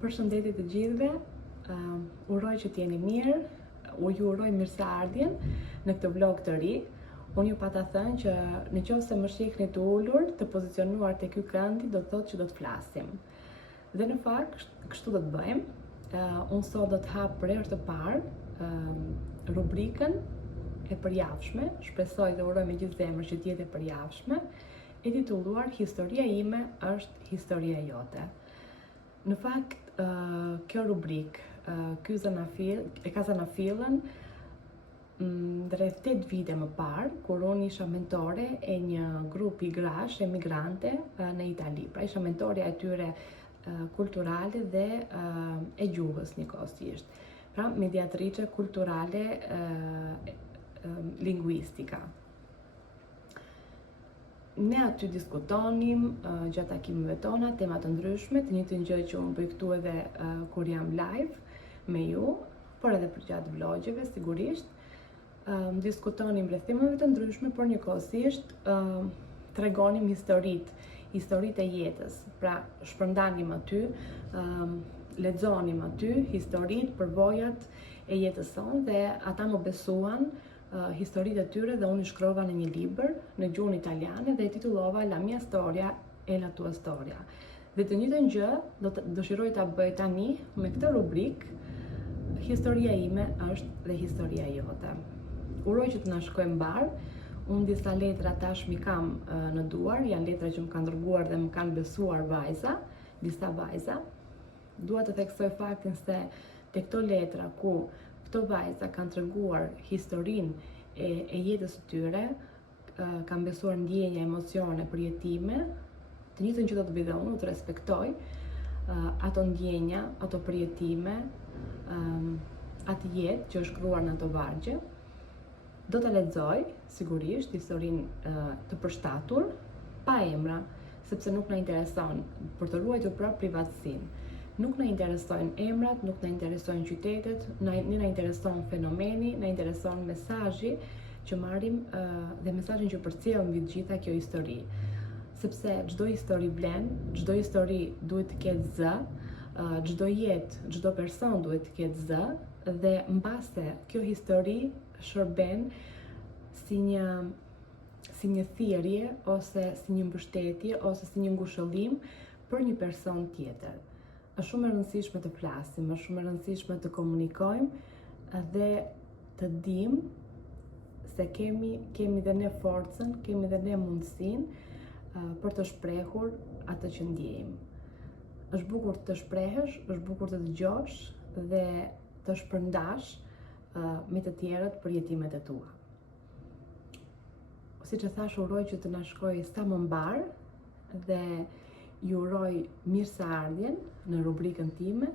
Përshëndetje të gjithëve, uroj që t'jeni mirë, ju uroj mirëseardhjen në këtë vlog të ri. Unë ju pata thënë që në qoftë se më shihni të ulur, të pozicionuar te ky këndi, do të thotë që do të flasim. Dhe në fakt, kështu do të bëjmë. Unë sot do të hap për herë të parë rubrikën e përjavshme, shpresoj dhe uroj me gjithë zemër që të jetë e përjavshme, e titulluar Historia ime është historia jote. Në fakt, kjo rubrik e ka zanafillën rreth 8 vite më parë, kur unë isha mentore e një grupi grash emigrante në Itali. Pra isha mentore e tyre kulturale dhe e gjuhës njëkohësisht. Pra mediatrice kulturale linguistika. Ne aty diskutonim gjatë takimeve tona tema të ndryshme, të njëjtën gjë që unë bëj këtu edhe kur jam live me ju, por edhe për gjatë vlogjeve sigurisht. Diskutonim rreth temave të ndryshme, por njëkohësisht tregonim historitë e jetës. Pra shpërndanim aty, lexonim aty historitë, përvojat e jetës sonë dhe ata më besuan historitë e tyre dhe unë i shkrova në një libër në gjuhën italiane dhe e titullova La mia storia e la tua storia. Dhe të njëjtën gjë dëshiroj ta bëj tani me këtë rubrik, historia ime është dhe historia jote. Uroj që të na shkojë mbar. Unë disa letra tashmë kam në duar, janë letra që më kanë dërguar dhe më kanë besuar disa vajza. Dua të theksoj faktin se te këto letra ku këto vajza kanë treguar historinë e jetës së tyre, kanë besuar ndjenja, emocione, përjetime, të njëjtën që do të bëj dhe unë, të respektoj ato ndjenja, ato përjetime, atë jetë që është shkruar në ato vargje. Do të lexoj sigurisht historinë të përshtatur, pa emra, sepse nuk na intereson për të ruajtur pra privatësinë. Nuk na interesojnë emrat, nuk na interesojnë qytetet, ne na intereson fenomeni, na intereson mesazhi që marrim dhe mesazhin që përcjell mbi të gjitha kjo histori. Sepse çdo histori vlen, çdo histori duhet të ketë zë, çdo jetë, çdo person duhet të ketë zë dhe mbase kjo histori shërben si një thirrje ose si një mbështetje ose si një ngushëllim për një person tjetër. Është shumë e rëndësishme të flasim, është shumë e rëndësishme të komunikojmë dhe të dimë se kemi dhe ne forcën, kemi dhe ne mundësinë për të shprehur atë që ndjejmë. Është bukur të shprehesh, është bukur të dëgjosh dhe të shpërndash me të tjerët përjetimet e tua. Siç e thash, uroj që të na shkojë sa më mbar dhe ju uroj mirëseardhjen në rubrikën time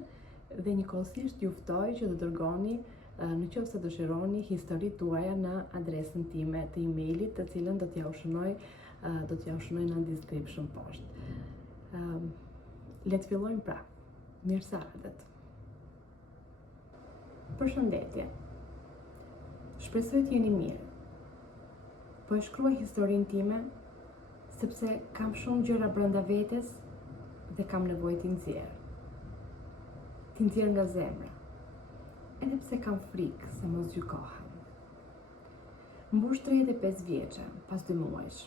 dhe njëkohësisht ju ftoj që të dërgoni në qoftë se dëshironi historitë tuaja në adresën time të emailit, të cilën do t'ja ushënoj në description poshtë. Le të fillojmë pra. Mirëseardhjet. Përshëndetje. Shpresoj të jeni mirë. Po e shkruaj historinë time sepse kam shumë gjëra brenda vetes dhe kam nevojë t'i nxjerr nga zemra. Edhe pse kam frikë se mos gjykohem. Mbush 35 vjeçe pas 2 muajsh,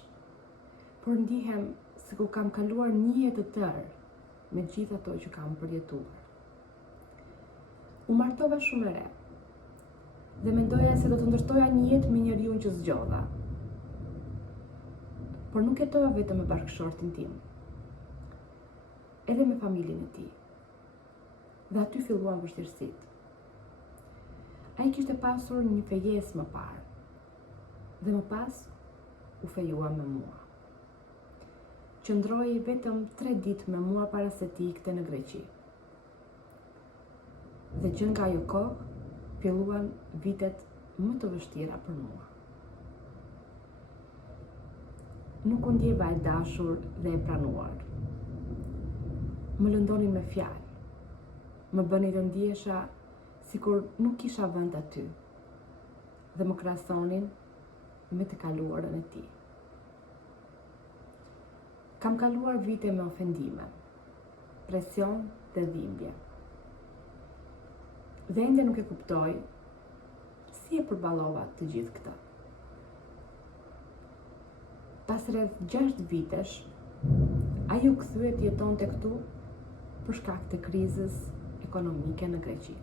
por ndihem se ku kam kaluar një jetë të tërë me gjithë ato që kam përjetuar. U martova shumë e re dhe mendoja se do të ndërtoja një jetë me njeriu që zgjodha. Por nuk jetova vetëm me bashkëshortin tim, edhe me familjen e tij. Dhe aty filluan vështirësitë. Ai kishte pasur një fejesë më parë, dhe më pas u fejua me mua. Qëndroi vetëm 3 ditë me mua para se të ikte në Greqi. Dhe që nga ajo kohë filluan vitet më të vështira për mua. Nuk u ndjeva e dashur dhe e pranuar. Më lëndonin me fjalë. Më bënin të ndjesha sikur nuk kisha vend aty. Dhe më krahasonin me të kaluarën e tij. Kam kaluar vite me ofendime, presion dhe dhimbje. Dhe ende nuk e kuptoj si e përballova të gjithë këtë. Pas rreth 6 vitesh, ajo kthye të jetonte këtu për shkak të krizës ekonomike në Greqi.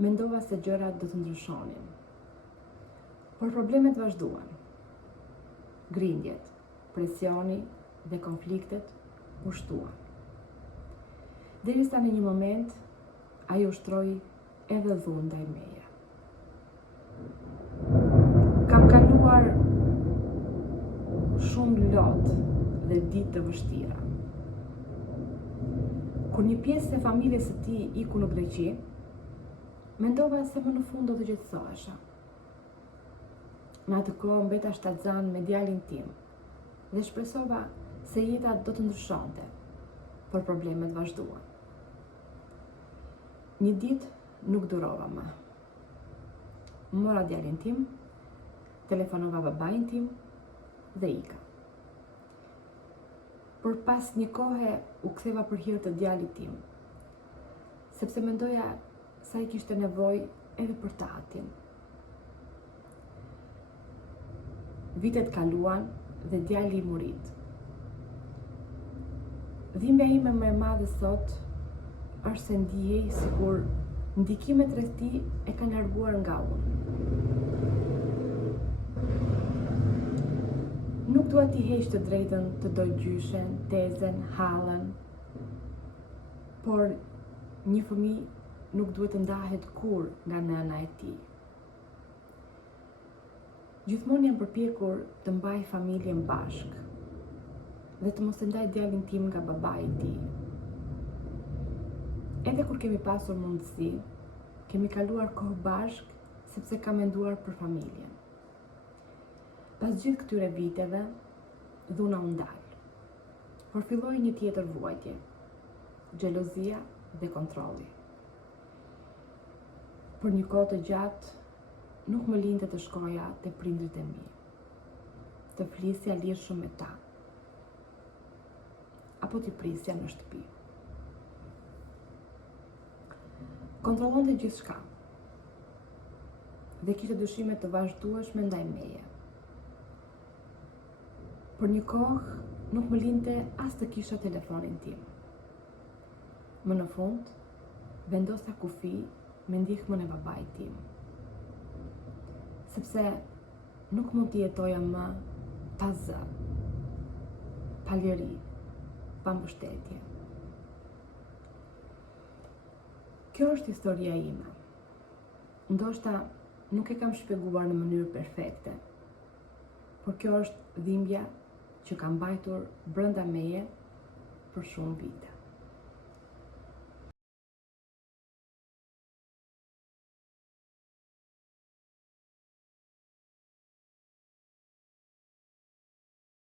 Mendova se gjërat do të ndryshonin, por problemet vazhduan. Grindjet, presioni dhe konfliktet u shtuan. Derisa në një moment, ajo ushtroi edhe dhunë ndaj meje. Kam kaluar shumë lotë dhe ditë të vështira. Kur një pjesë e familjes së tij iku në Greqi, mendova se më në fund do të gjetësohesha. Në atë kohë mbeta shtatzan me djalin tim dhe shpresova se jeta do të ndryshonte, por problemet vazhduan. Një ditë nuk durova më. Mora djalin tim, telefonova babain tim dhe ika. Por pas një kohe u ktheva për hir të djalit tim, sepse mendoja sa i kishte nevojë edhe për tatin. Vitet kaluan dhe djali im u rit. Dhimbja ime më e madhe sot është se ndihej sikur ndikimet rreth tij e kanë larguar nga unë. Nuk dua t'i heq të drejtën të doj gjyshen, tezen, hallën, por një fëmijë nuk duhet të ndahet kur nga nëna e tij. Gjithmonë jam përpjekur të mbaj familjen bashkë dhe të mos e ndaj djalin tim nga babai i tij. Edhe kur kemi pasur mundësi, kemi kaluar kohë bashkë sepse kam menduar për familjen. Pas gjithë këtyre viteve, dhuna u ndal, por filloi një tjetër vuajtje, xhelozia dhe kontrolli. Për një kohë të gjatë, nuk më linte të shkoja te prindrit e mi, të flisja lirshëm me ta, apo t'i prisja në shtëpi. Kontrollonte gjithçka dhe kishte dyshime të vazhdueshme ndaj meje. Për një kohë nuk më linte as të kisha telefonin tim. Më në fund, vendosa kufi me ndihmën e babait tim, sepse nuk mund të jetoja më pa zë, pa liri, pa mbështetje. Kjo është historia ime. Ndoshta nuk e kam shpjeguar në mënyrë perfekte, por kjo është dhimbja që kam mbajtur brenda meje për shumë vite.